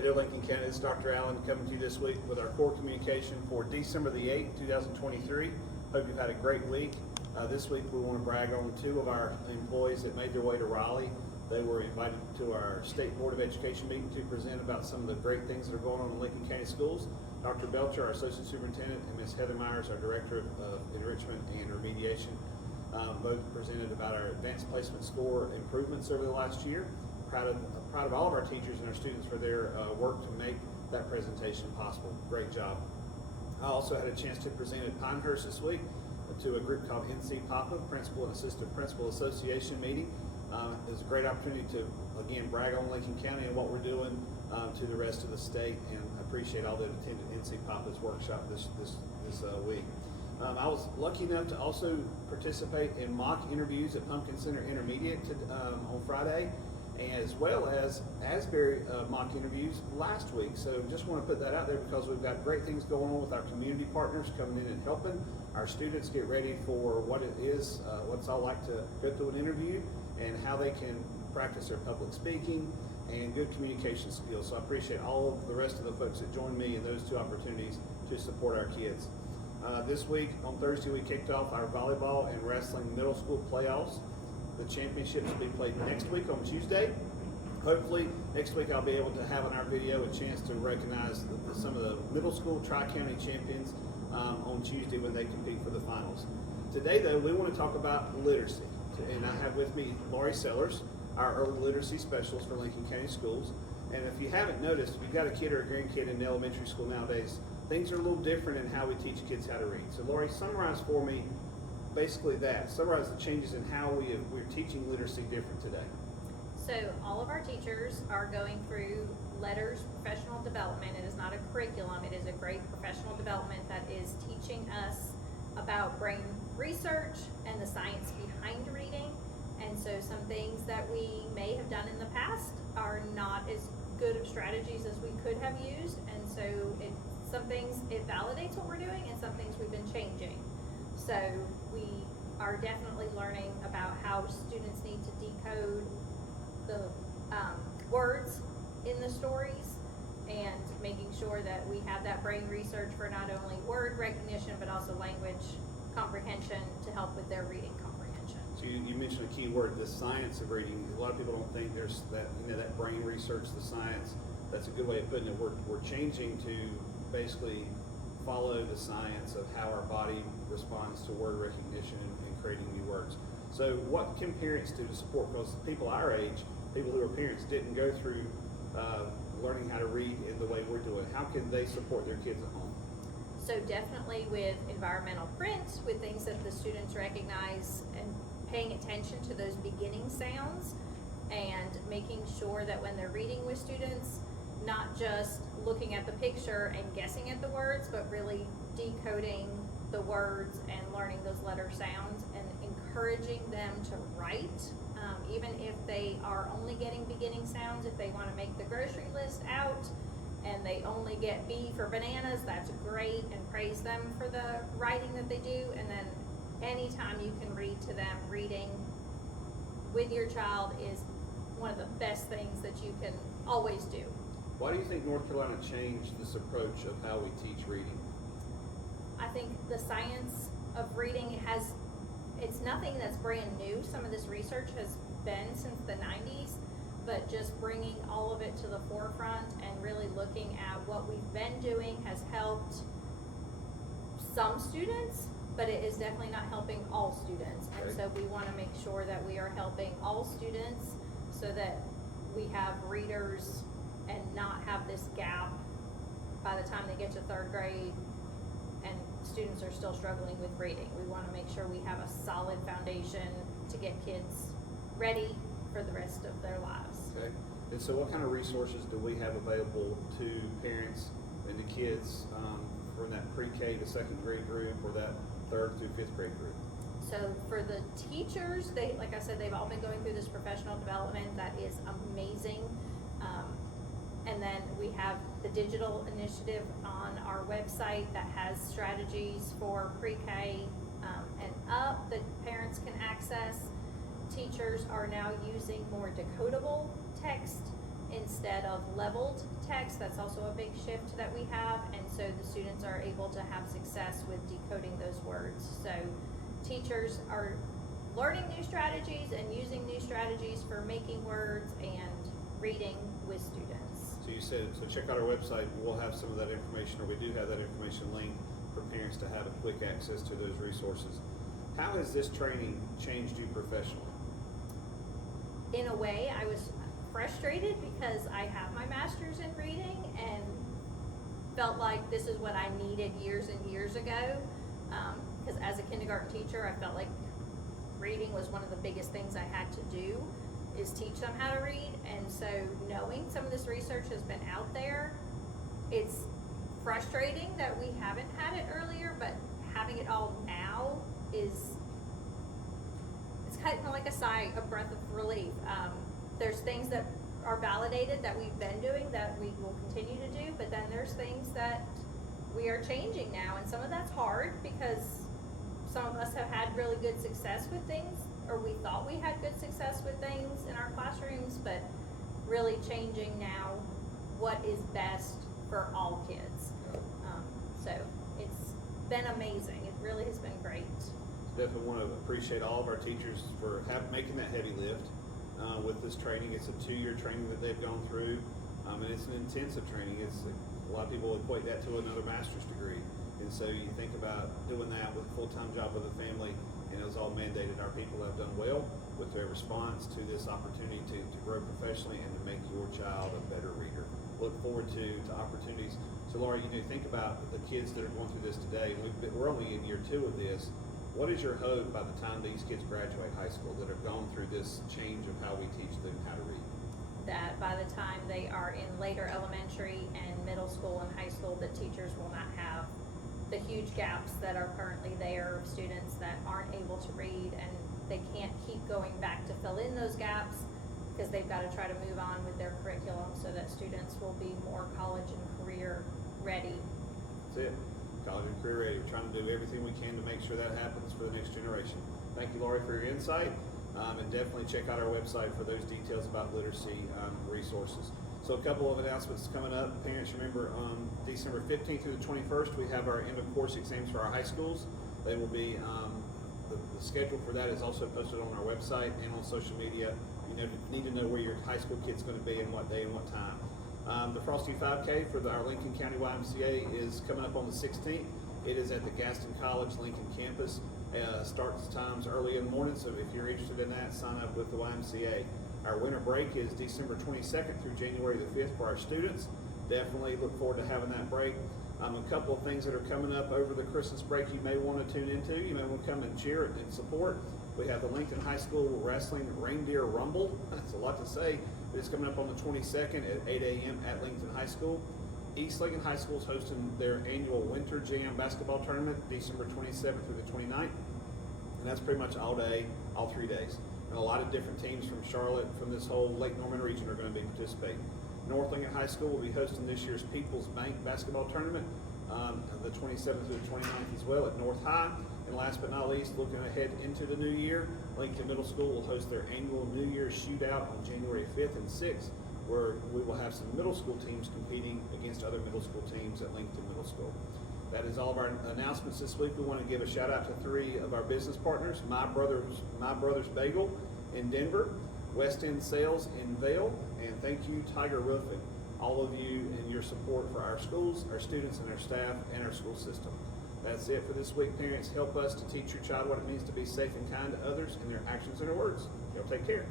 Hey there, Lincoln County. This is Dr. Allen coming to you this week with our core communication for December the 8th, 2023. Hope you've had a great week. This week we want to brag on two of our employees that made their way to Raleigh. They were invited to our State Board of Education meeting to present about some of the great things that are going on in Lincoln County schools. Dr. Belcher, our Associate Superintendent, and Ms. Heather Myers, our Director of Enrichment and Remediation, both presented about our advanced placement score improvements over the last year. Proud of all of our teachers and our students for their work to make that presentation possible. Great job. I also had a chance to present at Pinehurst this week to a group called NC PAPA, Principal and Assistant Principal Association meeting. It was a great opportunity to, again, brag on Lincoln County and what we're doing to the rest of the state, and I appreciate all that attended NC PAPA's workshop this week. I was lucky enough to also participate in mock interviews at Pumpkin Center Intermediate on Friday, as well as Asbury mock interviews last week. So just want to put that out there because we've got great things going on with our community partners coming in and helping our students get ready for what it is, what it's all like to go through an interview and how they can practice their public speaking and good communication skills. So I appreciate all of the rest of the folks that joined me in those two opportunities to support our kids. This week, on Thursday, we kicked off our volleyball and wrestling middle school playoffs. The championships will be played next week on Tuesday. Hopefully, next week I'll be able to have in our video a chance to recognize some of the middle school Tri-County champions on Tuesday when they compete for the finals. Today, though, we want to talk about literacy. And I have with me Laurie Sellers, our early literacy specialist for Lincoln County Schools. And if you haven't noticed, if you've got a kid or a grandkid in elementary school nowadays, things are a little different in how we teach kids how to read. So Laurie, summarize for me basically that. Summarize the changes in how we're teaching literacy different today. So all of our teachers are going through LETRS professional development. It is not a curriculum, it is a great professional development that is teaching us about brain research and the science behind reading. And so some things that we may have done in the past are not as good of strategies as we could have used. And so some things it validates what we're doing, and some things we've been changing. So we are definitely learning about how students need to decode the words in the stories, and making sure that we have that brain research for not only word recognition but also language comprehension to help with their reading comprehension. So you mentioned a key word, the science of reading. A lot of people don't think there's that, that brain research, the science. That's a good way of putting it. We're changing to basically follow the science of how our body responds to word recognition and creating new words. So what can parents do to support, because people our age, people who are parents, didn't go through learning how to read in the way we're doing. How can they support their kids at home? So definitely with environmental print, with things that the students recognize, and paying attention to those beginning sounds, and making sure that when they're reading with students, not just looking at the picture and guessing at the words, but really decoding the words and learning those letter sounds, and encouraging them to write, even if they are only getting beginning sounds. If they want to make the grocery list out and they only get B for bananas, that's great, and praise them for the writing that they do. And then anytime you can read to them, reading with your child is one of the best things that you can always do. Why do you think North Carolina changed this approach of how we teach reading? I think the science of reading it's nothing that's brand new. Some of this research has been since the 90s, but just bringing all of it to the forefront and really looking at what we've been doing has helped some students, but it is definitely not helping all students. And so we want to make sure that we are helping all students so that we have readers and not have this gap by the time they get to third grade and students are still struggling with reading. We want to make sure we have a solid foundation to get kids ready for the rest of their lives. Okay. And so what kind of resources do we have available to parents and to kids from that pre-K to second grade group, or that third through fifth grade group? So for the teachers, like I said, they've all been going through this professional development. That is amazing. And then we have the digital initiative on our website that has strategies for pre-K and up that parents can access. Teachers are now using more decodable text instead of leveled text. That's also a big shift that we have, and so the students are able to have success with decoding those words. So teachers are learning new strategies and using new strategies for making words and reading with students. So you said, so check out our website, we'll have some of that information, or we do have that information linked for parents to have a quick access to those resources. How has this training changed you professionally? In a way, I was frustrated because I have my master's in reading and felt like this is what I needed years and years ago. Because as a kindergarten teacher, I felt like reading was one of the biggest things I had to do, is teach them how to read. And so knowing some of this research has been out there, it's frustrating that we haven't had it earlier, but having it all now is, it's kind of like a breath of relief. There's things that are validated that we've been doing that we will continue to do, but then there's things that we are changing now, and some of that's hard because some of us have had really good success with things, or we thought we had good success with things in our classrooms, but really changing now what is best for all kids. So it's been amazing. It really has been great. Definitely want to appreciate all of our teachers for making that heavy lift with this training. It's a 2-year training that they've gone through, and it's an intensive training. It's a lot of people equate that to another master's degree, and so you think about doing that with a full-time job with a family, and it was all mandated. Our people have done well with their response to this opportunity to grow professionally and to make your child a better reader. Look forward to opportunities. So Laurie, think about the kids that are going through this today. We're only in year 2 of this. What is your hope by the time these kids graduate high school that have gone through this change of how we teach them how to read? That by the time they are in later elementary and middle school and high school, that teachers will not have the huge gaps that are currently there of students that aren't able to read, and they can't keep going back to fill in those gaps because they've got to try to move on with their curriculum so that students will be more college and career ready. That's it. College and career ready. We're trying to do everything we can to make sure that happens for the next generation. Thank you, Laurie, for your insight. And definitely check out our website for those details about literacy resources. So a couple of announcements coming up. Parents, remember on December 15th through the 21st, we have our end of course exams for our high schools. They will be, the schedule for that is also posted on our website and on social media. You need to know where your high school kid's going to be and what day and what time. The Frosty 5K for our Lincoln County YMCA is coming up on the 16th. It is at the Gaston College Lincoln campus. Starts times early in the morning, so if you're interested in that, sign up with the YMCA. Our winter break is December 22nd through January the 5th for our students. Definitely look forward to having that break. A couple of things that are coming up over the Christmas break you may want to tune into. You may want to come and cheer and support. We have the Lincoln High School Wrestling Reindeer Rumble. That's a lot to say. It's coming up on the 22nd at 8 a.m. at Lincoln High School. East Lincoln High School is hosting their annual Winter Jam basketball tournament December 27th through the 29th. And that's pretty much all day, all 3 days. And a lot of different teams from Charlotte, from this whole Lake Norman region are going to be participating. North Lincoln High School will be hosting this year's People's Bank basketball tournament the 27th through the 29th as well at North High. And last but not least, looking ahead into the new year, Lincoln Middle School will host their annual New Year's Shootout on January 5th and 6th, where we will have some middle school teams competing against other middle school teams at Lincoln Middle School. That is all of our announcements this week. We want to give a shout out to 3 of our business partners: My Brothers Bagel in Denver, West End Sales in Vail, and thank you, Tiger Roofing, all of you and your support for our schools, our students and our staff, and our school system. That's it for this week. Parents, help us to teach your child what it means to be safe and kind to others in their actions and their words. Y'all take care.